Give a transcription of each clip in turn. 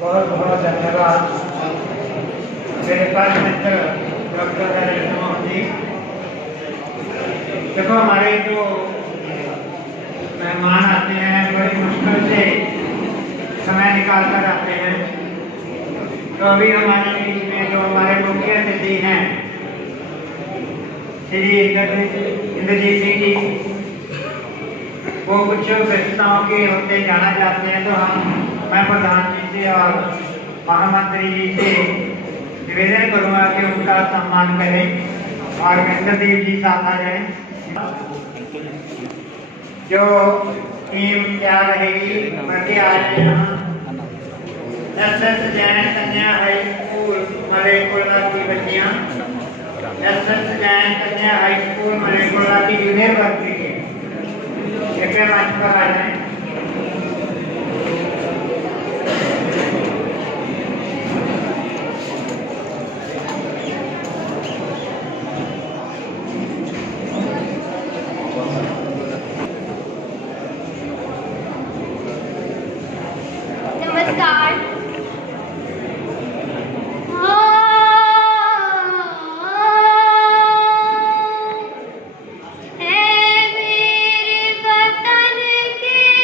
बहुत बहुत धन्यवाद मेरे पास मित्र डॉक्टर नरेंद्र मोदी। देखो, हमारे जो मेहमान आते हैं बड़ी मुश्किल से समय निकाल कर आते हैं, तो अभी हमारे बीच में जो हमारे मुख्य अतिथि हैं श्री इंद्रजीत सिंह जी, वो कुछ व्यस्तताओं के होते जाना चाहते हैं, तो मैं प्रधान जी से और महामंत्री जी से निवेदन करूंगा कि उनका सम्मान करें और इंद्रदेव जी साथ आ जाएं। जो टीम क्या रहेगी बढ़के आ जाए यहाँ। एस जैन कन्या हाई स्कूल मलेकुला की बच्चियाँ, एस जैन कन्या हाई स्कूल मलेकुला की जूनियर वर्ग की एक मंच पर आ जाए। नमस्कार। है मेरे वतन के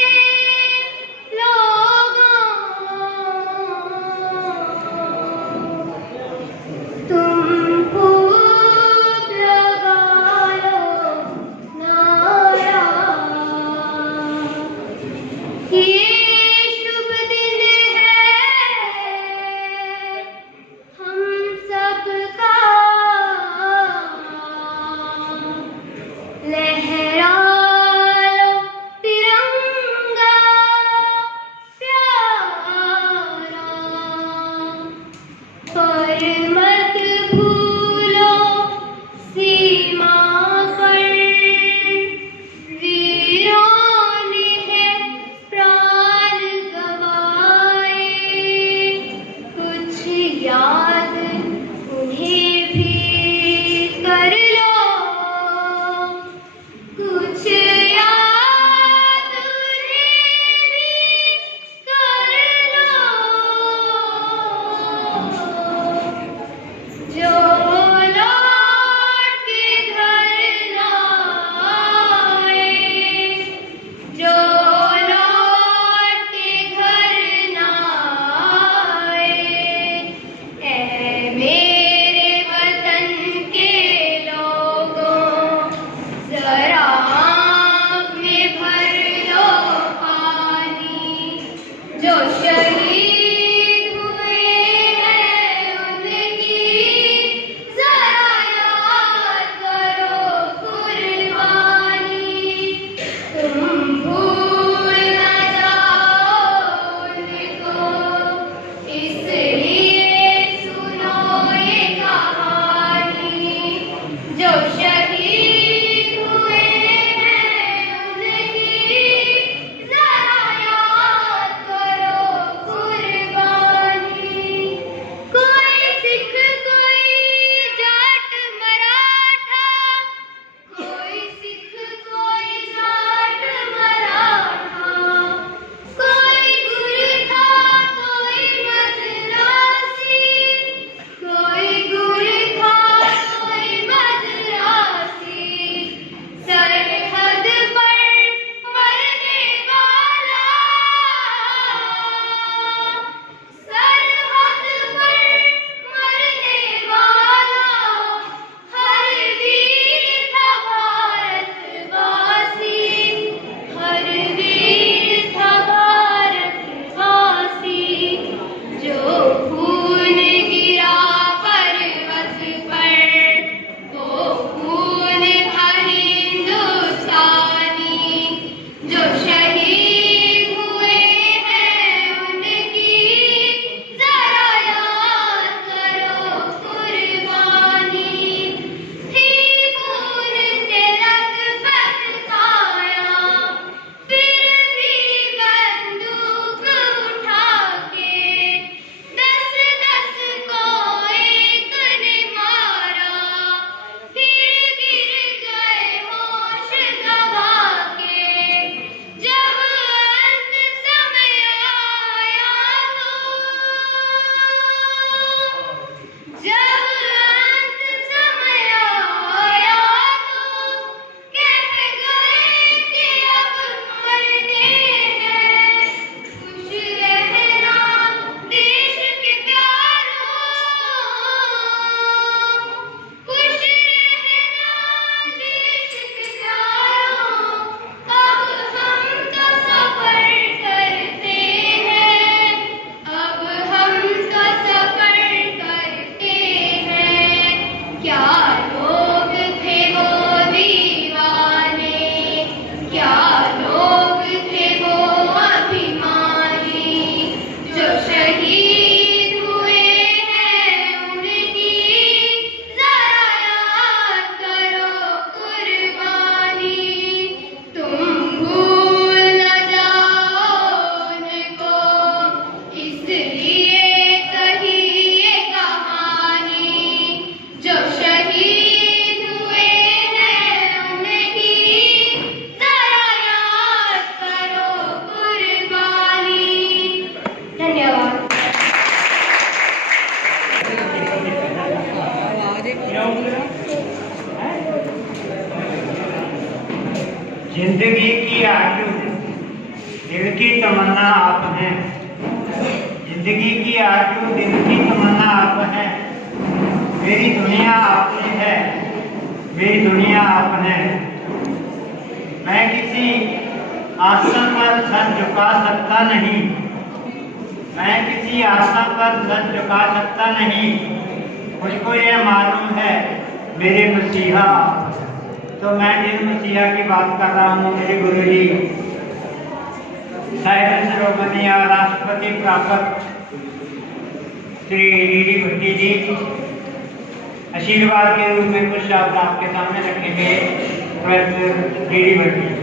जिंदगी की आरज़ू दिल की तमन्ना आप हैं। जिंदगी की आरज़ू दिल की तमन्ना आप हैं। मेरी दुनिया आपने है, मेरी दुनिया आप हैं। मैं किसी आसन पर सर झुका सकता नहीं, मैं किसी आसन पर सर झुका सकता नहीं। मुझको यह मालूम है मेरे मसीहा। तो मैं जिस मसीहा की बात कर रहा हूँ, मेरे गुरु जी साहित्य शिरोमणि और राष्ट्रपति प्राप्त श्री डी भट्टी जी आशीर्वाद के रूप में कुछ शब्द आपके सामने रखेंगे। प्रोफेसर डी भट्टी जी।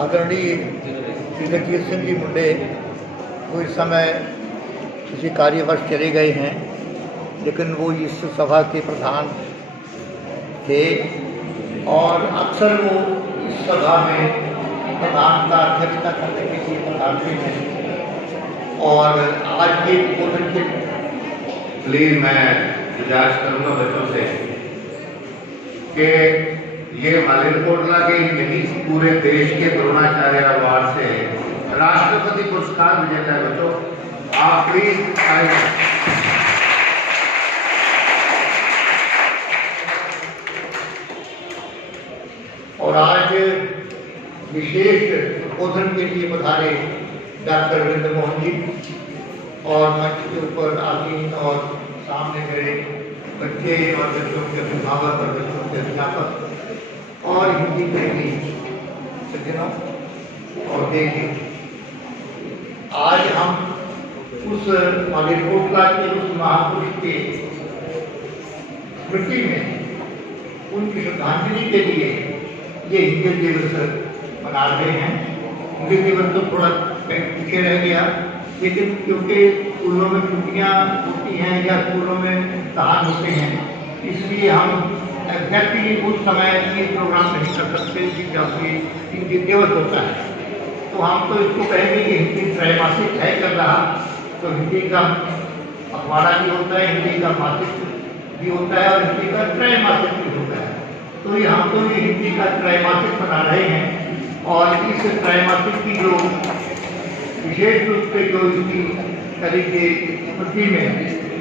आदरणीय श्री जगजीत सिंह जी मुंडे वो इस समय किसी कार्यवश चले गए हैं, लेकिन वो इस सभा के प्रधान थे और अक्सर वो इस सभा में प्रधान का अध्यक्षता करने के लिए पधारते हैं। और आज के उद्बोधन के लिए मैं गुजारिश करूँगा बच्चों से कि ये मालेरकोटला के नहीं पूरे देश के द्रोणाचार्य अवार्ड से राष्ट्रपति पुरस्कार विजेता है बच्चों, आप प्लीज आइए। और आज विशेष उद्बोधन के लिए पधारे डॉक्टर वीरेंद्र मोहन जी और मंच के ऊपर आसीन और सामने मेरे बच्चे और बच्चों के अभिभावक और बच्चों के अध्यापक और हिंदी प्रेमी सज्जनों और देवी, आज हम उस मालेरकोटला के उस महापुरुष के स्मृति में उनकी श्रद्धांजलि के लिए ये हिंदी दिवस मना रहे हैं। हिंदी दिवस तो थोड़ा पीछे रह गया, लेकिन क्योंकि स्कूलों में छुट्टियाँ होती हैं या स्कूलों में इम्तहान होते हैं, इसलिए हम एग्जैक्टली उस समय ये प्रोग्राम नहीं कर सकते जब ये हिंदी दिवस होता है। तो हम तो इसको कहेंगे कि हिंदी त्रैमासिक है कर रहा, तो हिंदी का अखबारा भी होता है, हिंदी का मासिक भी होता है और हिंदी का त्रैमासिक भी होता है। तो ये हम तो ये हिंदी का त्रैमासिक बना रहे हैं और इस त्रैमासिक की जो विशेष रूप से जो इसकी करी के स्मृति में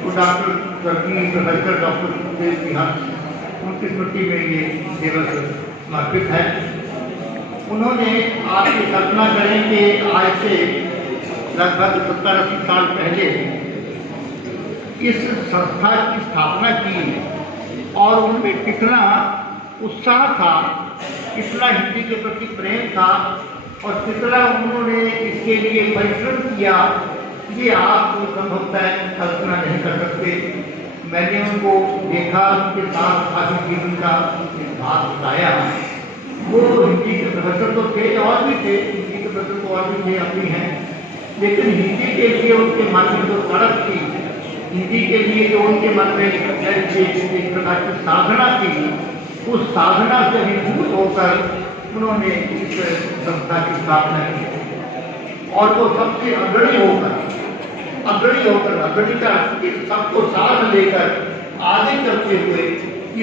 वो प्रोफेसर डॉक्टर सुखदेव जी हंस उनकी स्मृति में ये दिवस समर्पित है। उन्होंने आप ये कल्पना करें कि आज से लगभग 70-80 साल पहले इस संस्था की स्थापना की और उनमें कितना उत्साह था, कितना हिंदी के प्रति प्रेम था और कितना उन्होंने इसके लिए परिश्रम किया, ये आप संभवतः कल्पना नहीं कर सकते। मैंने उनको देखा, उनके साथ आगे जीवन का भाग बताया। वो हिंदी के प्रोफेसर तो थे और भी थे, हिंदी के प्रोफेसर तो और भी थे, अभी हैं, लेकिन हिंदी के लिए उनके मन में जो तड़प थी, हिंदी के लिए जो उनके मन में एक प्रकार की साधना थी, उस साधना से विभूत होकर उन्होंने इस संस्था की स्थापना की और वो सबसे अग्रणी का सबको साथ लेकर आगे चलते हुए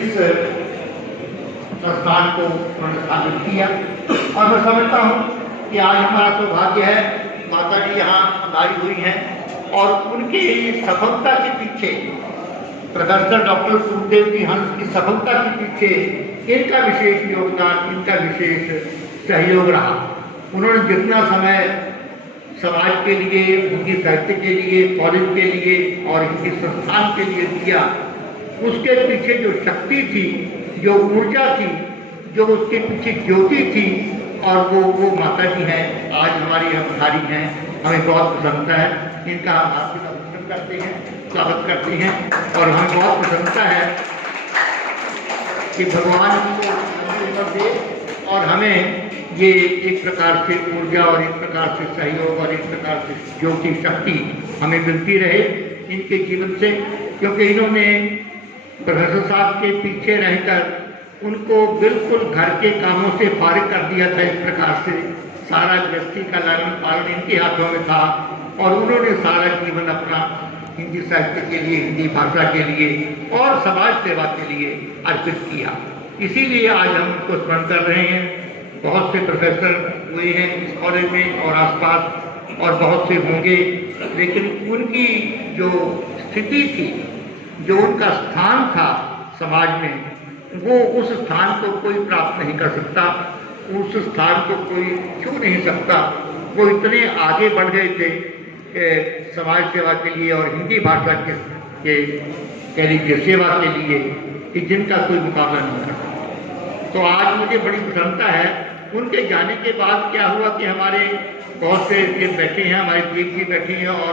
इस संस्थान को उन्होंने स्थापित किया। और मैं समझता हूँ कि आज हमारा सौभाग्य है, माता जी यहाँ आई हुई हैं और उनके सफलता के पीछे प्रोफेसर डॉक्टर सुखदेव जी हंस की सफलता के पीछे इनका विशेष योगदान, इनका विशेष सहयोग रहा। उन्होंने जितना समय समाज के लिए, हिंदी साहित्य के लिए, कॉलेज के लिए और हिंदी संस्थान के लिए दिया, उसके पीछे जो शक्ति थी, जो ऊर्जा थी, जो उसके पीछे ज्योति थी, और वो माता जी हैं, आज हमारी यहाँ पधारी हैं। हमें बहुत प्रसन्नता है, इनका हम हार्दिक अभिनंदन करते हैं, स्वागत करते हैं और हमें बहुत प्रसन्नता है कि भगवान को दे और हमें ये एक प्रकार से ऊर्जा और एक प्रकार से सहयोग और एक प्रकार से ज्योति शक्ति हमें मिलती रहे इनके जीवन से, क्योंकि इन्होंने प्रोफेसर साहब के पीछे रहकर उनको बिल्कुल घर के कामों से फारिग कर दिया था। इस प्रकार से सारा गृहस्थी का लालन पालन इनके हाथों में था और उन्होंने सारा जीवन अपना हिंदी साहित्य के लिए, हिंदी भाषा के लिए और समाज सेवा के लिए अर्पित किया। इसीलिए आज हम उनको स्मरण कर रहे हैं। बहुत से प्रोफेसर हुए हैं इस कॉलेज में और आसपास और बहुत से होंगे, लेकिन उनकी जो स्थिति थी, जो उनका स्थान था समाज में, वो उस स्थान को कोई प्राप्त नहीं कर सकता, उस स्थान को कोई छू नहीं सकता। वो इतने आगे बढ़ गए थे समाज सेवा के लिए और हिंदी भाषा के कह लीजिए सेवा के लिए कि जिनका कोई मुकाबला नहीं कर सकता। तो आज मुझे बड़ी प्रसन्नता है। उनके जाने के बाद क्या हुआ कि हमारे बहुत से ये बैठे हैं, हमारे दीप जी बैठी हैं और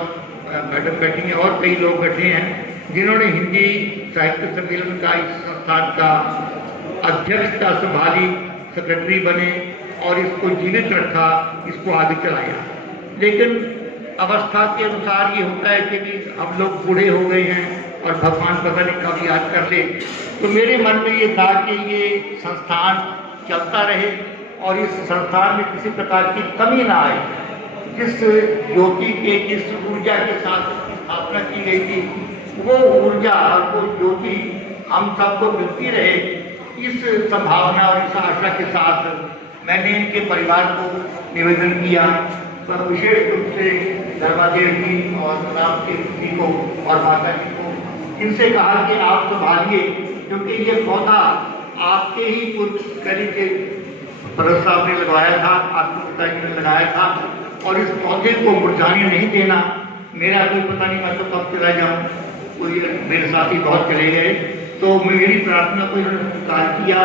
मैडम बैठी हैं और कई लोग बैठे हैं जिन्होंने हिंदी साहित्य सम्मेलन का, इस संस्थान का अध्यक्षता संभाली, सेक्रेटरी बने और इसको जीवित रखा, इसको आगे चलाया। लेकिन अवस्था के अनुसार ये होता है कि भी हम लोग बूढ़े हो गए हैं और भगवान पता नहीं कब याद कर ले। तो मेरे मन में ये था कि ये संस्थान चलता रहे और इस संस्थान में किसी प्रकार की कमी ना आए। जिस ज्योति के, जिस ऊर्जा के साथ इसकी स्थापना की गई थी, वो ऊर्जा और वो ज्योति हम सबको मिलती रहे, इस संभावना और इस आशा के साथ मैंने इनके परिवार को निवेदन किया, विशेष रूप से धर्मादेव जी और राम जी को और माता जी को, इनसे कहा कि आप संभालिए, क्योंकि ये पौधा आपके ही करीब के प्रोफेसर साहब ने लगवाया था, आपके पिताजी ने लगाया था, और इस पौधे को मुरझाने नहीं देना। मेरा कोई पता नहीं मैं तो कब चला जाऊँ, कोई मेरे साथी बहुत चले गए, तो मेरी प्रार्थना को इन्होंने स्वीकार किया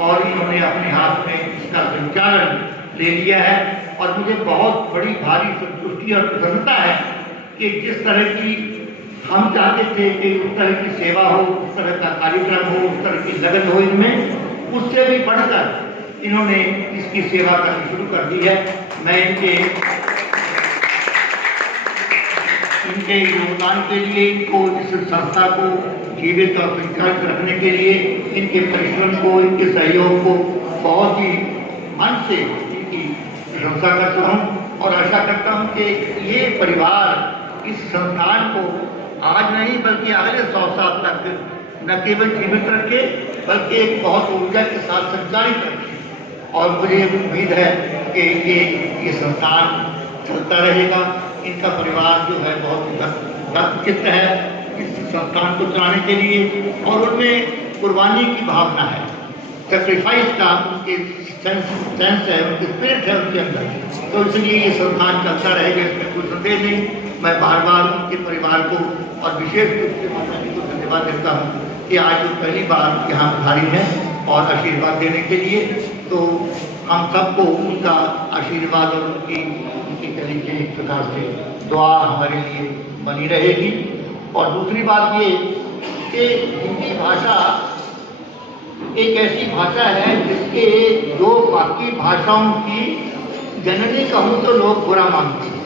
और इन्होंने अपने हाथ में इसका संचालन ले लिया है। और मुझे बहुत बड़ी भारी संतुष्टि और प्रसन्नता है कि जिस तरह की हम चाहते थे कि उस तरह की सेवा हो, उस तरह का कार्यक्रम हो, उस तरह की लगन हो इनमें, उससे भी बढ़कर इन्होंने इसकी सेवा करनी शुरू कर दी है। मैं इनके योगदान के लिए, इनको इस संस्था को जीवित और संचालित रखने के लिए इनके परिश्रम को, इनके सहयोग को बहुत ही मन से इनकी प्रशंसा करता हूँ और आशा करता हूँ कि ये परिवार इस संस्थान को आज नहीं बल्कि अगले 100 साल तक न केवल जीवित रखे बल्कि एक बहुत ऊर्जा के साथ संचालित रखे। और मुझे उम्मीद है कि ये संस्थान चलता रहेगा। इनका परिवार जो है बहुत दत्तचित्त है इस संस्थान को चलाने के लिए, और उनमें कुर्बानी की भावना है, सेक्रीफाइस का उनके सेंस है, उनकी स्पिरिट है उनके अंदर। तो इसलिए ये संस्थान चलता रहेगा, इसमें कोई संदेह नहीं। मैं बार बार उनके परिवार को और विशेष रूप से माता जी को धन्यवाद देता हूँ कि आज वो पहली बार यहाँ पधारी हैं और आशीर्वाद देने के लिए। तो हम सबको उनका आशीर्वाद और उनकी कह एक प्रकार से दुआ हमारे लिए बनी रहेगी। और दूसरी बात ये कि हिंदी भाषा एक ऐसी भाषा है जिसके जो बाकी भाषाओं की जननी कहूँ तो लोग बुरा मानते हैं,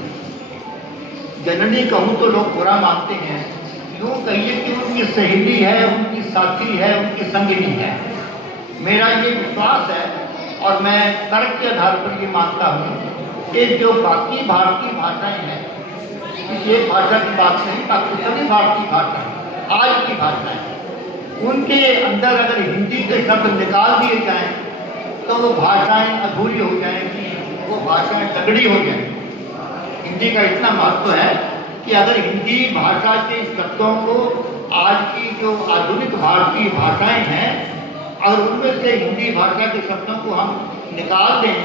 जननी कहूँ तो लोग बुरा मानते हैं। यूँ कहिए कि उनकी सहेली है, उनकी साथी है, उनकी संगिनी है। मेरा ये विश्वास है और मैं तर्क के आधार पर ये मानता हूँ कि जो बाकी भारतीय भाषाएं हैं, इस एक भाषा की बात नहीं, बाकी सभी भारतीय भाषाएं आज की भाषाएं, उनके अंदर अगर हिंदी के शब्द निकाल दिए जाएं तो वो भाषाएं अधूरी हो जाएंगी, वो भाषाएं तगड़ी हो जाएंगी। हिंदी का इतना महत्व है कि अगर हिंदी भाषा के शब्दों को आज की जो आधुनिक भारतीय भाषाएं हैं, अगर उनमें से हिंदी भाषा के शब्दों को हम निकाल दें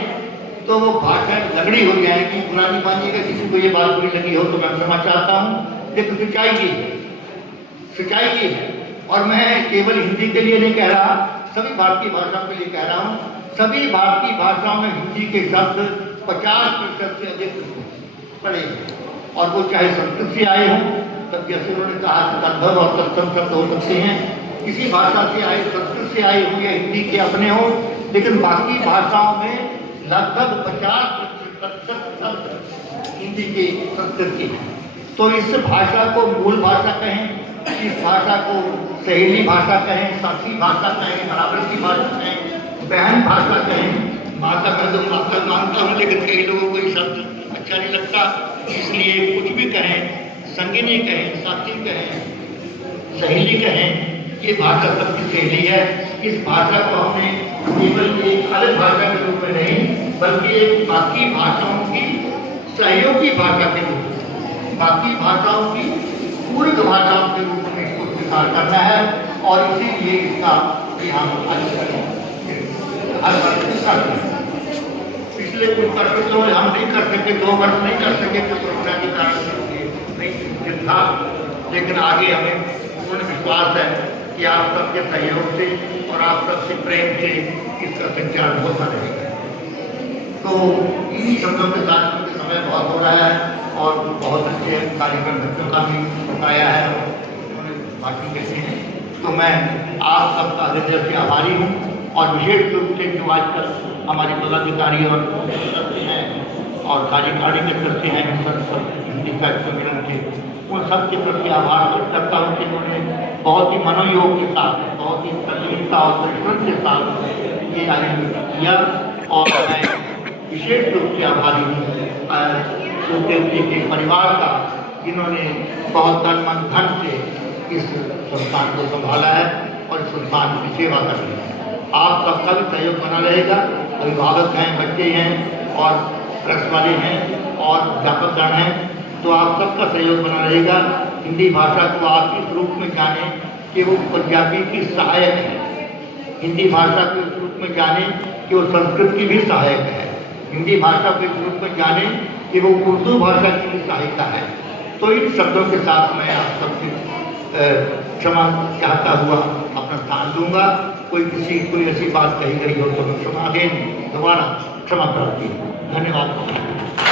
तो वो भाषाएं तगड़ी हो जाएंगी। बुरा नहीं मानिएगा, किसी को ये बात बुरी लगी हो तो मैं क्षमा चाहता हूँ, लेकिन सच्चाई ये है। और मैं केवल हिंदी के लिए नहीं कह रहा, सभी भारतीय भाषाओं के लिए कह रहा हूँ। सभी भारतीय भाषाओं में हिंदी के शब्द 50% से अधिक पड़े, और वो चाहे संस्कृत से आए हों, तब जैसे उन्होंने कहा तद्भव और तत्सम शब्द हो सकते हैं, किसी भाषा से आए, संस्कृत से आए हों या हिंदी के अपने हों, लेकिन बाकी भाषाओं में लगभग 50% शब्द हिंदी के संस्कृत के हैं। तो इस भाषा को मूल भाषा कहें इस भाषा को सहेली भाषा कहें, साथी भाषा कहें, बराबर की भाषा कहें, बहन भाषा कहें। माता का तो माता मानता हूँ, लेकिन कई लोगों को ये शब्द अच्छा नहीं लगता, इसलिए कुछ भी कहें, संगिनी कहें, साथी कहें, सहेली कहें, ये भाषा सबकी सहेली है। इस भाषा को हमने केवल एक अलग भाषा के रूप में नहीं, बल्कि एक बाकी भाषाओं की सहयोगी भाषा के रूप में, बाकी भाषाओं की पूरक भाषाओं के रूप में इसको स्वीकार करना है। और इसीलिए इसका हम हर वर्ष करते हैं। पिछले कुछ वर्षों तो हम नहीं कर सके, 2 वर्ष नहीं कर सके, तो कोरोना के कारण नहीं था, लेकिन आगे हमें पूर्ण विश्वास है कि आप सबके सहयोग से और आप सबसे प्रेम से इसका संचार होता रहेगा। तो इन्हीं शब्दों के साथ क्योंकि समय बहुत हो रहा है और बहुत अच्छे कार्यक्रम बच्चों का भी आया है, उन्होंने बाकी कैसे हैं, तो मैं आप सबका हृदय से आभारी हूँ। और विशेष रूप से जो आजकल हमारे पदाधिकारी और करते हैं और कार्यकारिणी के सदस्य हैं हिंदी साहित्य सम्मेलन के, उन सबके प्रति आभार व्यक्त करता हूँ कि उन्होंने बहुत ही मनोयोग के साथ, बहुत ही तकलीफता और परिश्रम के साथ ये आयोजन किया। और मैं विशेष रूप से आभारी हूँ सुखदेव जी के परिवार का, जिन्होंने बहुत तन मन धन से इस संस्थान को संभाला है और इस संस्थान की सेवा कर रही है। आप सबका भी सहयोग बना रहेगा। अभिभावक हैं, बच्चे हैं और प्रेस वाले हैं और अध्यापकगण हैं, तो आप सबका सहयोग बना रहेगा। हिंदी भाषा को आप इस रूप में जानें कि वो पंजाबी की सहायक है, हिंदी भाषा को इस रूप में जानें कि वो संस्कृत की भी सहायक है, हिंदी भाषा को इस रूप में जानें कि वो उर्दू भाषा की भी सहायता है। तो इन शब्दों के साथ मैं आप सबसे क्षमा चाहता हुआ अपना स्थान दूंगा। कोई ऐसी बात कही गई हो तो मैं क्षमा दें, दोबारा क्षमा प्रार्थी हूँ। धन्यवाद।